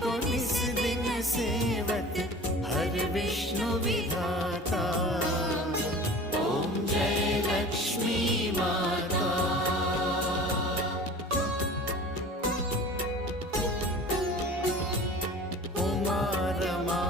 को निस दिन सेवत हर विष्णु विधाता। ओम जय लक्ष्मी माता। उमा रमा